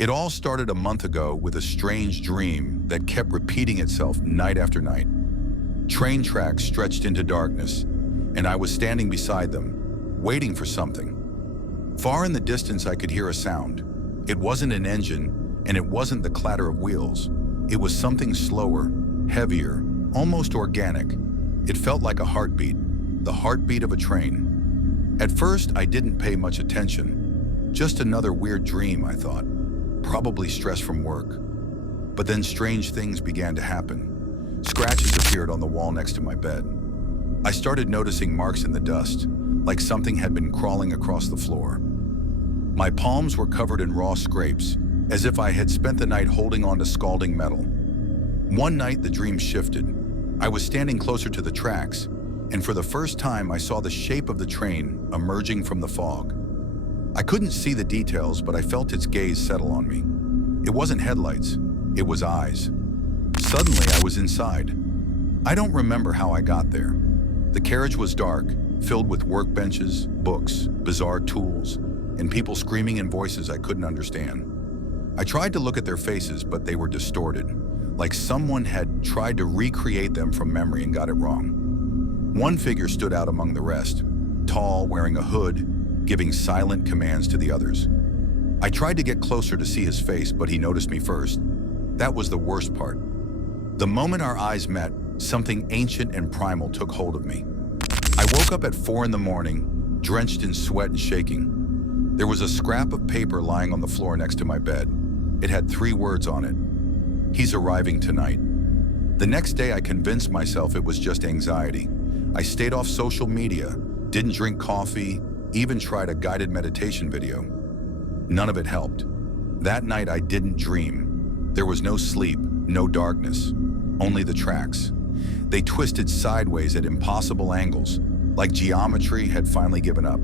It all started a month ago with a strange dream that kept repeating itself night after night. Train tracks stretched into darkness, and I was standing beside them, waiting for something. Far in the distance, I could hear a sound. It wasn't an engine, and it wasn't the clatter of wheels. It was something slower, heavier, almost organic. It felt like a heartbeat, the heartbeat of a train. At first, I didn't pay much attention. Just another weird dream, I thought. Probably stress from work. But then strange things began to happen. Scratches appeared on the wall next to my bed. I started noticing marks in the dust, like something had been crawling across the floor. My palms were covered in raw scrapes, as if I had spent the night holding on to scalding metal. One night, the dream shifted. I was standing closer to the tracks, and for the first time, I saw the shape of the train emerging from the fog. I couldn't see the details, but I felt its gaze settle on me. It wasn't headlights, it was eyes. Suddenly, I was inside. I don't remember how I got there. The carriage was dark, filled with workbenches, books, bizarre tools, and people screaming in voices I couldn't understand. I tried to look at their faces, but they were distorted, like someone had tried to recreate them from memory and got it wrong. One figure stood out among the rest, tall, wearing a hood, giving silent commands to the others. I tried to get closer to see his face, but he noticed me first. That was the worst part. The moment our eyes met, something ancient and primal took hold of me. I woke up at 4 in the morning, drenched in sweat and shaking. There was a scrap of paper lying on the floor next to my bed. It had 3 words on it. "He's arriving tonight." The next day, I convinced myself it was just anxiety. I stayed off social media, didn't drink coffee, even tried a guided meditation video. None of it helped. That night, I didn't dream. There was no sleep, no darkness, only the tracks. They twisted sideways at impossible angles, like geometry had finally given up.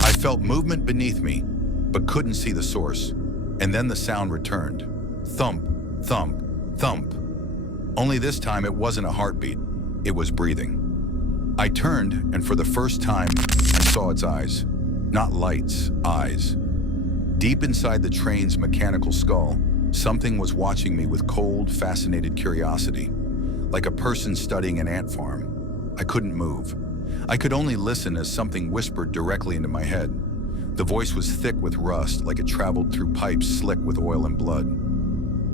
I felt movement beneath me, but couldn't see the source. And then the sound returned. Thump, thump, thump. Only this time it wasn't a heartbeat, it was breathing. I turned, and for the first time, I saw its eyes. Not lights, eyes. Deep inside the train's mechanical skull, something was watching me with cold, fascinated curiosity. Like a person studying an ant farm. I couldn't move. I could only listen as something whispered directly into my head. The voice was thick with rust, like it traveled through pipes slick with oil and blood.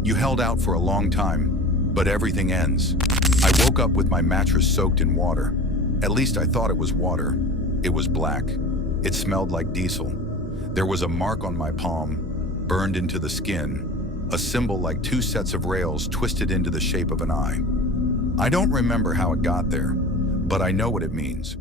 "You held out for a long time, but everything ends." I woke up with my mattress soaked in water. At least I thought it was water. It was black. It smelled like diesel. There was a mark on my palm, burned into the skin, a symbol like 2 sets of rails twisted into the shape of an eye. I don't remember how it got there, but I know what it means.